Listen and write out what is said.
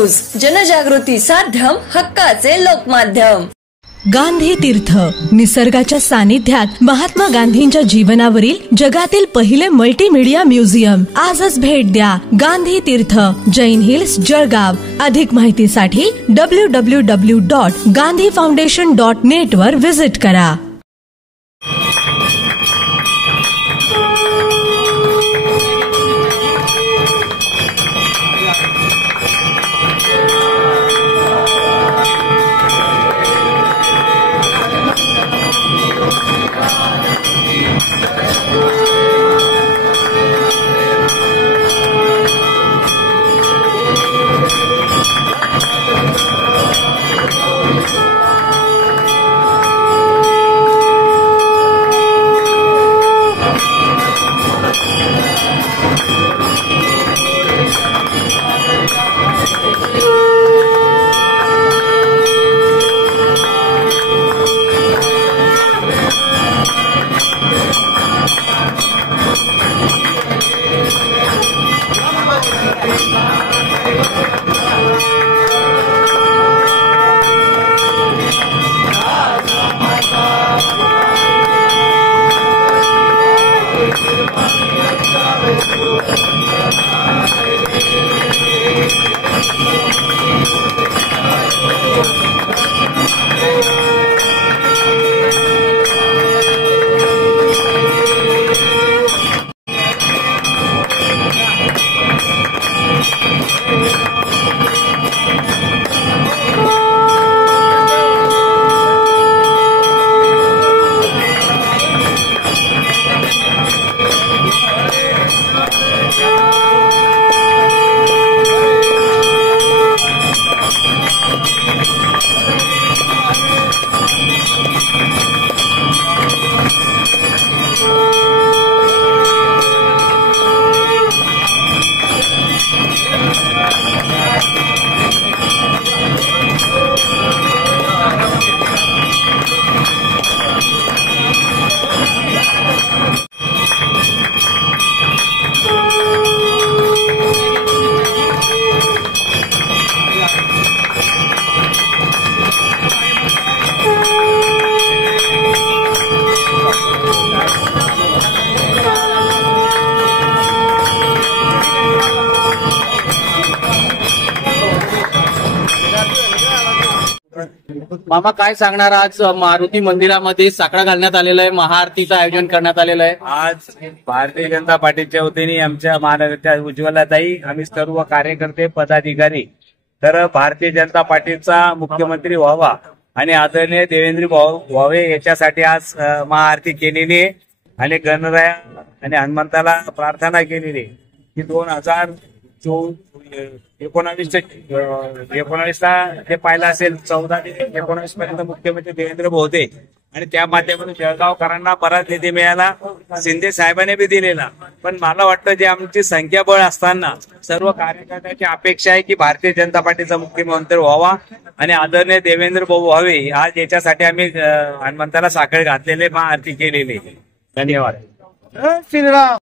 News, जनजागृती साध्यम, हक्काचे लोकमाध्यम। गांधी तीर्थ, निसर्गाच्या सानिध्यात महात्मा गांधींच्या जीवनावरील जगातील पहिले मल्टीमीडिया म्युझियम। आजच भेट द्या गांधी तीर्थ, जैन हिल्स, जळगाव। अधिक माहितीसाठी www.gandhifoundation.net वर विजिट करा। मामा, काय सांगणार? आज मारुती मंदिरामध्ये साकडा घालण्यात आलेला आहे, महाआरतीचं आयोजन करण्यात आलेलं आहे। आज भारतीय जनता पार्टीच्या वतीने आमच्या महानगरच्या उज्ज्वलाताई, आम्ही सर्व कार्यकर्ते, पदाधिकारी, तर भारतीय जनता पार्टीचा मुख्यमंत्री व्हावा आणि आदरणीय देवेंद्र व्हावे याच्यासाठी आज महाआरती केलेली आहे आणि गणराया आणि हनुमंताला प्रार्थना केलेली की 2019ला ते पाहिलं असेल, 14 ते 19 पर्यंत मुख्यमंत्री देवेंद्र होते आणि त्या माध्यमातून जळगावकरांना बराच निधी मिळाला, शिंदे साहेबांनी बी दिलेला। पण मला वाटतं जे आमची संख्याबळ असताना सर्व कार्यकर्त्याची अपेक्षा आहे की भारतीय जनता पार्टीचा मुख्यमंत्री व्हावा आणि आदरणीय देवेंद्र भाऊ व्हावे। आज याच्यासाठी आम्ही हनुमंताला साखळ घातलेले, महाआरती केलेली। धन्यवाद। श्रीराम।